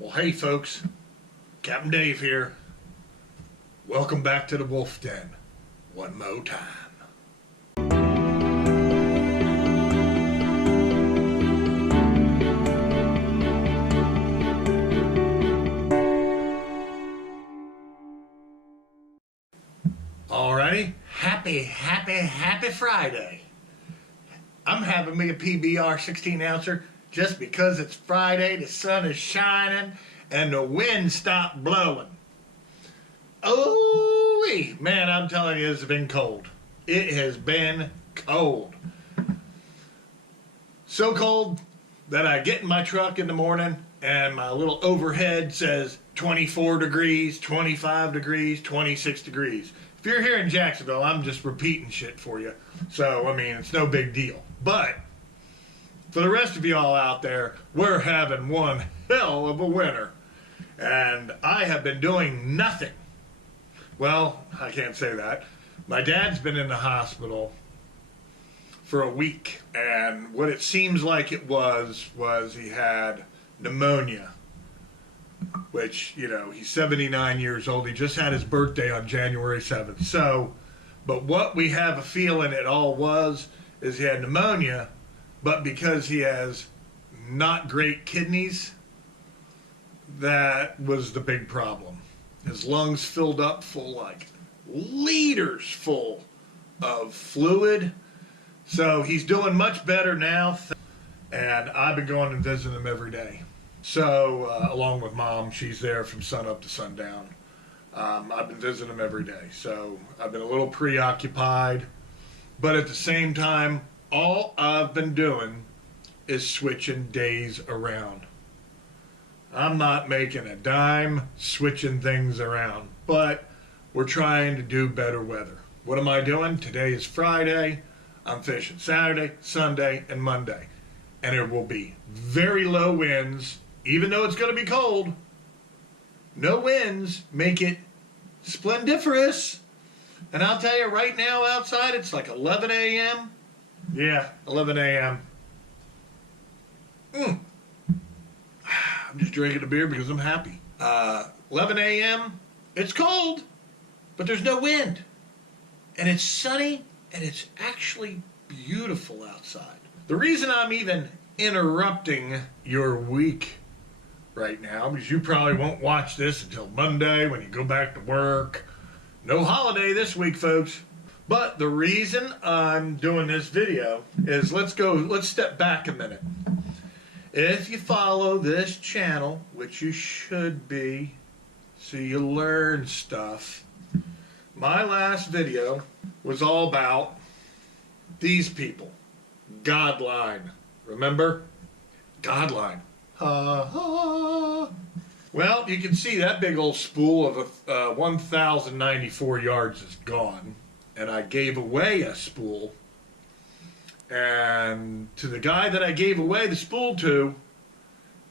Well, hey folks, Captain Dave here. Welcome back to the Wolf Den one more time. Alrighty, happy Friday. I'm having me a PBR 16 ouncer just because it's Friday, the sun is shining, and the wind stopped blowing. Oh, man, I'm telling you, it's been cold. It has been cold. So cold that I get in my truck in the morning and my little overhead says 24 degrees, 25 degrees, 26 degrees. If you're here in Jacksonville, I'm just repeating shit for you. So, I mean, it's no big deal. But for the rest of y'all out there, we're having one hell of a winter. And I have been doing nothing. Well, I can't say that. My dad's been in the hospital for a week. And what it seems like it was he had pneumonia. Which, you know, he's 79 years old. He just had his birthday on January 7th. So, but what we have a feeling it all was is he had pneumonia. But because he has not great kidneys, that was the big problem. His lungs filled up full, like liters full of fluid. So he's doing much better now. And I've been going and visiting him every day. So, along with Mom, she's there from sun up to sundown. I've been visiting him every day. So I've been a little preoccupied. But at the same time, all I've been doing is switching days around. I'm not making a dime switching things around, but we're trying to do better weather. What am I doing? Today is Friday. I'm fishing Saturday, Sunday, and Monday. And there will be very low winds, even though it's going to be cold. No winds make it splendiferous. And I'll tell you right now outside, it's like 11 a.m. Yeah, 11 a.m. I'm just drinking a beer because I'm happy. 11 a.m., it's cold, but there's no wind. And it's sunny, and it's actually beautiful outside. The reason I'm even interrupting your week right now, because you probably won't watch this until Monday when you go back to work. No holiday this week, folks. But the reason I'm doing this video is let's step back a minute. If you follow this channel, which you should be, so you learn stuff, my last video was all about these people. Godline. Remember? Godline. Ha ha. Well, you can see that big old spool of 1,094 yards is gone. And I gave away a spool. And to the guy that I gave away the spool to,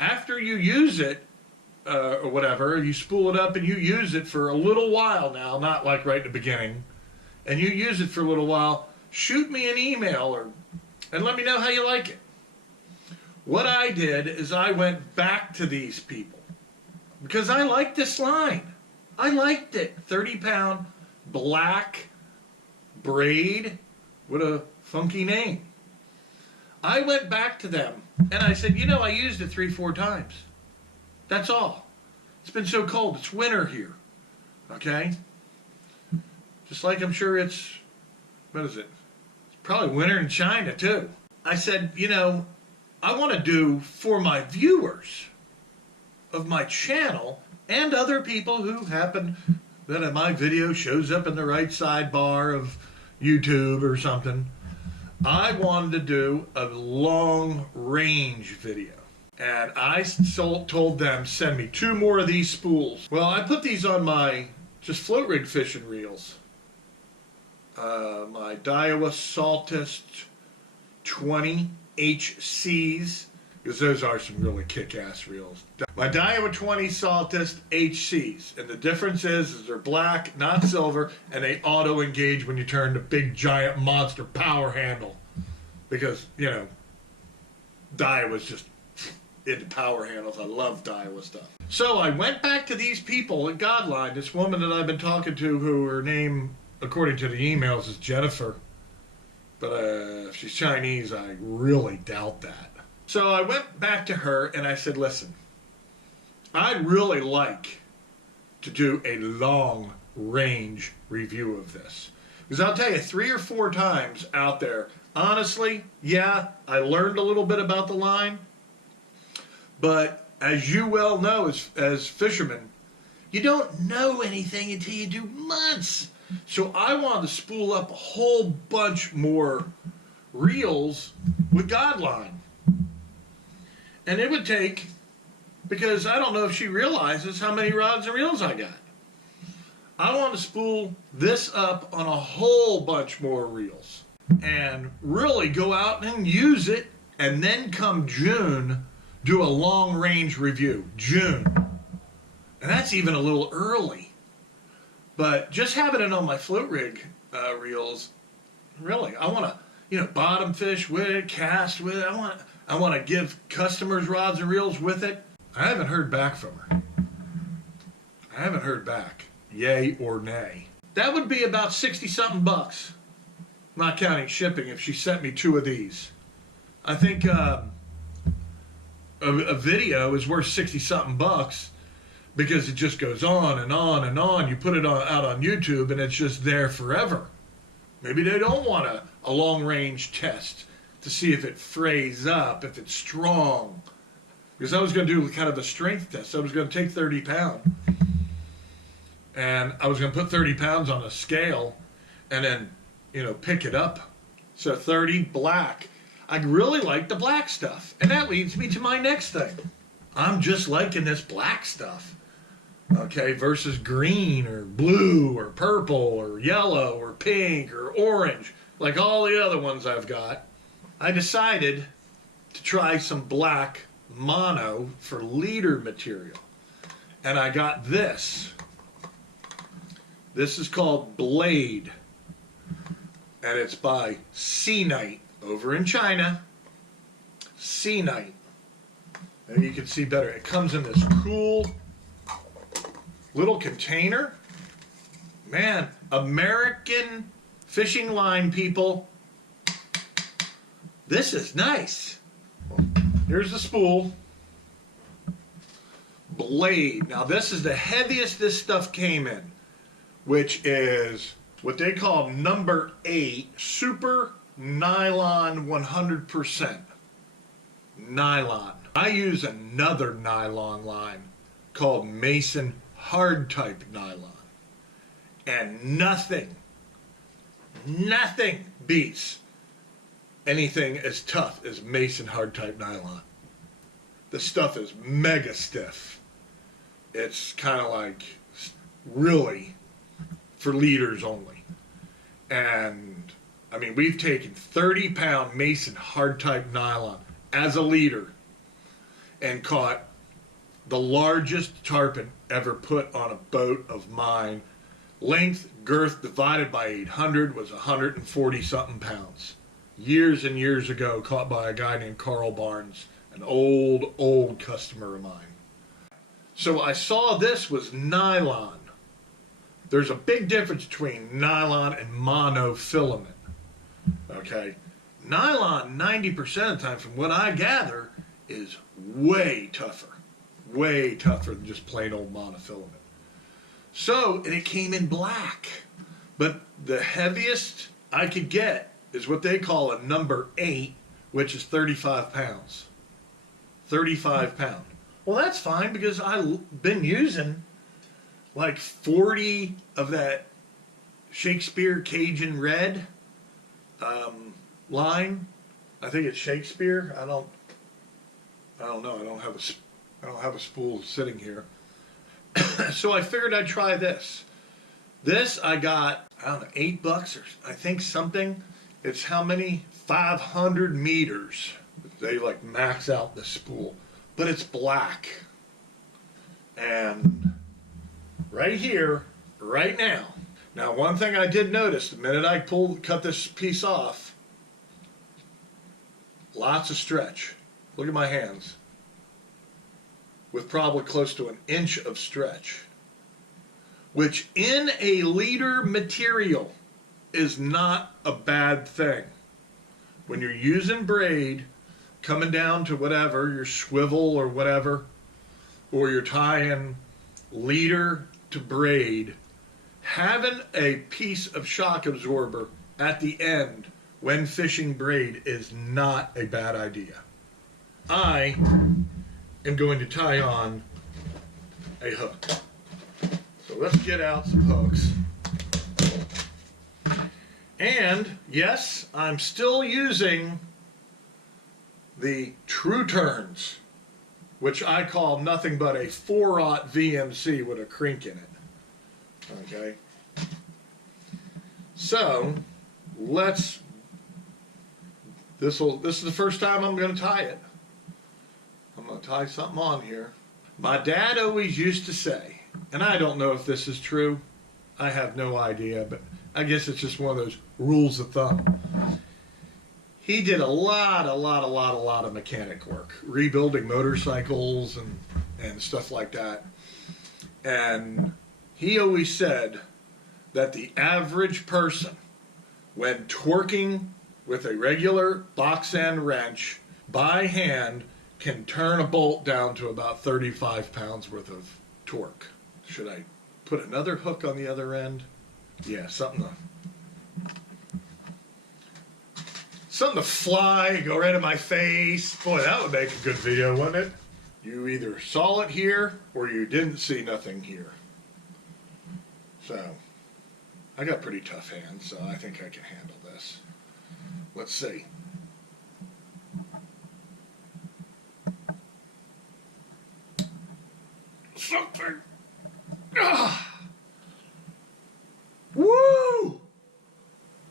after you use it, or whatever, you spool it up and you use it for a little while now, not like right in the beginning, and you use it for a little while, shoot me an email and let me know how you like it. What I did is I went back to these people because I liked this line. I liked it. 30-pound black braid. What a funky name. I went back to them and I said, you know, I used it 3-4 times. That's all. It's been so cold. It's winter here. Okay? Just like I'm sure it's, what is it? It's probably winter in China too. I said, you know, I want to do for my viewers of my channel and other people who happen that my video shows up in the right sidebar of YouTube or something. I wanted to do a long range video. And I told them, send me 2 more of these spools. Well, I put these on my just float rig fishing reels. My Daiwa Saltist 20 HCs, because those are some really kick-ass reels. My Daiwa 20 Saltist HCs, and the difference is they're black, not silver, and they auto-engage when you turn the big, giant, monster power handle. Because, you know, Daiwa's just into power handles. I love Daiwa stuff. So I went back to these people at Godline, this woman that I've been talking to, who her name, according to the emails, is Jennifer. But if she's Chinese, I really doubt that. So I went back to her and I said, listen, I'd really like to do a long range review of this. Because I'll tell you, 3 or 4 times out there, honestly, yeah, I learned a little bit about the line. But as you well know as fishermen, you don't know anything until you do months. So I wanted to spool up a whole bunch more reels with Godline. And it would take, because I don't know if she realizes how many rods and reels I got. I want to spool this up on a whole bunch more reels and really go out and use it, and then come June, do a long range review. June. And that's even a little early. But just having it on my float rig reels, really, I want to, bottom fish with it, cast with it. I want to give customers rods and reels with it. I haven't heard back from her. I haven't heard back. Yay or nay. That would be about 60-something bucks, not counting shipping, if she sent me 2 of these. I think a video is worth 60-something bucks because it just goes on and on and on. You put it out on YouTube and it's just there forever. Maybe they don't want a long-range test to see if it frays up, if it's strong. Because I was going to do kind of a strength test. I was going to take 30 pounds. And I was going to put 30 pounds on a scale and then, pick it up. So 30 black. I really like the black stuff. And that leads me to my next thing. I'm just liking this black stuff. Okay, versus green or blue or purple or yellow or pink or orange, like all the other ones I've got. I decided to try some black mono for leader material. And I got this. This is called Braid. And it's by Sea Night over in China. Sea Night. And you can see better. It comes in this cool little container. Man, American fishing line people, this is nice. Here's the spool. Braid. Now this is the heaviest this stuff came in, which is what they call number 8 super nylon 100%. Nylon. I use another nylon line called Mason hard type nylon, and nothing beats anything as tough as Mason hard type nylon. The stuff is mega stiff. It's kind of like really for leaders only. And I mean, we've taken 30-pound Mason hard type nylon as a leader and caught the largest tarpon ever put on a boat of mine. Length, girth divided by 800 was 140 something pounds. Years and years ago, caught by a guy named Carl Barnes, an old customer of mine. So I saw this was nylon. There's a big difference between nylon and monofilament. Okay, nylon 90% of the time, from what I gather, is way tougher than just plain old monofilament. So, and it came in black, but the heaviest I could get is what they call a number 8, which is 35 pounds. 35 pound. Well, that's fine because I've been using like 40 of that Shakespeare Cajun Red line. I think it's Shakespeare. I don't know. I don't have a spool sitting here. So I figured I'd try this. This I got, I don't know, $8 or I think something. It's how many? 500 meters. They like max out the spool. But it's black. And right here, right now. Now one thing I did notice, the minute I cut this piece off, lots of stretch. Look at my hands. with probably close to an inch of stretch, which in a leader material is not a bad thing. When you're using braid, coming down to whatever, your swivel or whatever, or you're tying leader to braid, having a piece of shock absorber at the end when fishing braid is not a bad idea. I am going to tie on a hook. So let's get out some hooks. And yes, I'm still using the True Turns, which I call nothing but a 4/0 VMC with a crink in it. Okay. So this is the first time I'm going to tie it. I'm going to tie something on here. My dad always used to say, and I don't know if this is true, I have no idea, but I guess it's just one of those rules of thumb. He did a lot of mechanic work, rebuilding motorcycles and stuff like that. And he always said that the average person, when torquing with a regular box end wrench by hand, can turn a bolt down to about 35 pounds worth of torque. Should I put another hook on the other end? Yeah, something to fly, go right in my face. Boy, that would make a good video, wouldn't it? You either saw it here or you didn't see nothing here. So, I got pretty tough hands, so I think I can handle this. Let's see. Something. Ah. Woo!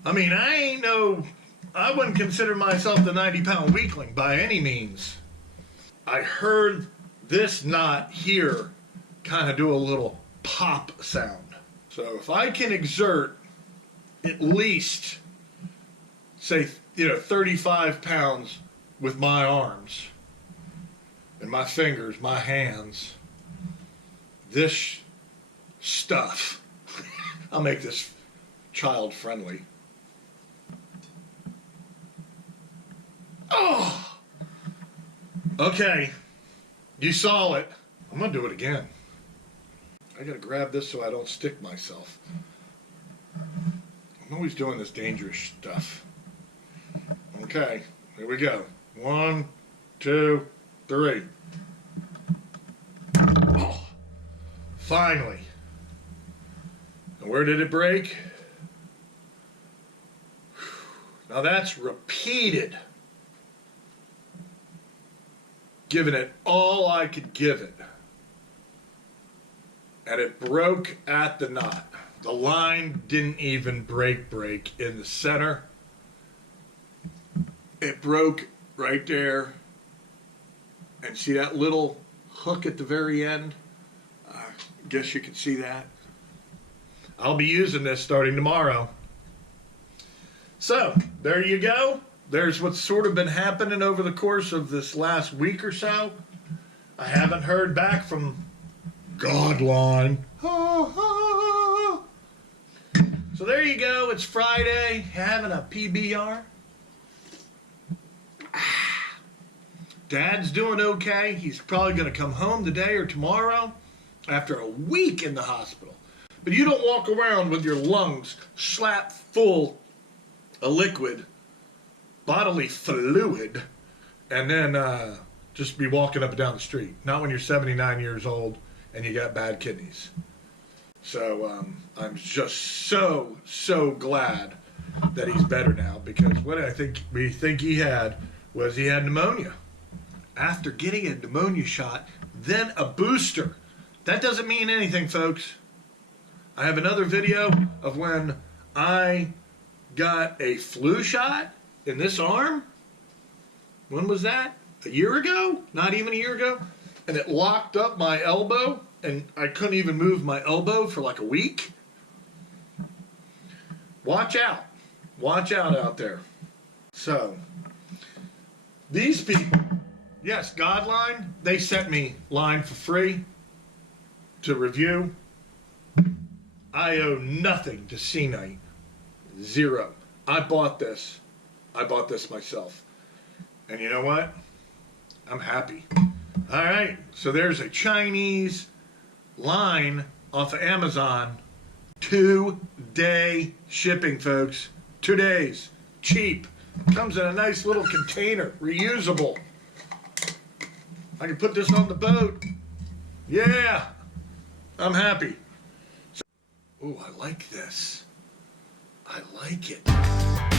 I mean, I wouldn't consider myself the 90-pound weakling by any means. I heard this knot here kind of do a little pop sound. So if I can exert at least, say, 35 pounds with my arms and my fingers, my hands, this stuff, I'll make this child friendly. Oh! Okay. You saw it. I'm going to do it again. I got to grab this so I don't stick myself. I'm always doing this dangerous stuff. Okay. Here we go. 1, 2, 3. Oh! Finally. And where did it break? Now that's repeated. Giving it all I could give it. And it broke at the knot. The line didn't even break in the center. It broke right there. And see that little hook at the very end? I guess you can see that. I'll be using this starting tomorrow. So, there you go. There's what's sort of been happening over the course of this last week or so. I haven't heard back from Godline. So there you go. It's Friday. Having a PBR. Dad's doing okay. He's probably going to come home today or tomorrow after a week in the hospital. But you don't walk around with your lungs slap full of liquid, bodily fluid, and then just be walking up and down the street. Not when you're 79 years old and you got bad kidneys. So I'm just so glad that he's better now, because what we think he had was he had pneumonia. After getting a pneumonia shot, then a booster. That doesn't mean anything, folks. I have another video of when I got a flu shot in this arm. When was that? A year ago? Not even a year ago? And it locked up my elbow, and I couldn't even move my elbow for like a week. Watch out. Watch out there. So, these people, Yes, Godline, they sent me line for free to review. I owe nothing to C-Night. Zero. I bought this. I bought this myself. And you know what? I'm happy. All right, so there's a Chinese line off of Amazon. 2-day shipping, folks. 2 days. Cheap. Comes in a nice little container. Reusable. I can put this on the boat. Yeah. I'm happy. So, ooh, I like this. I like it.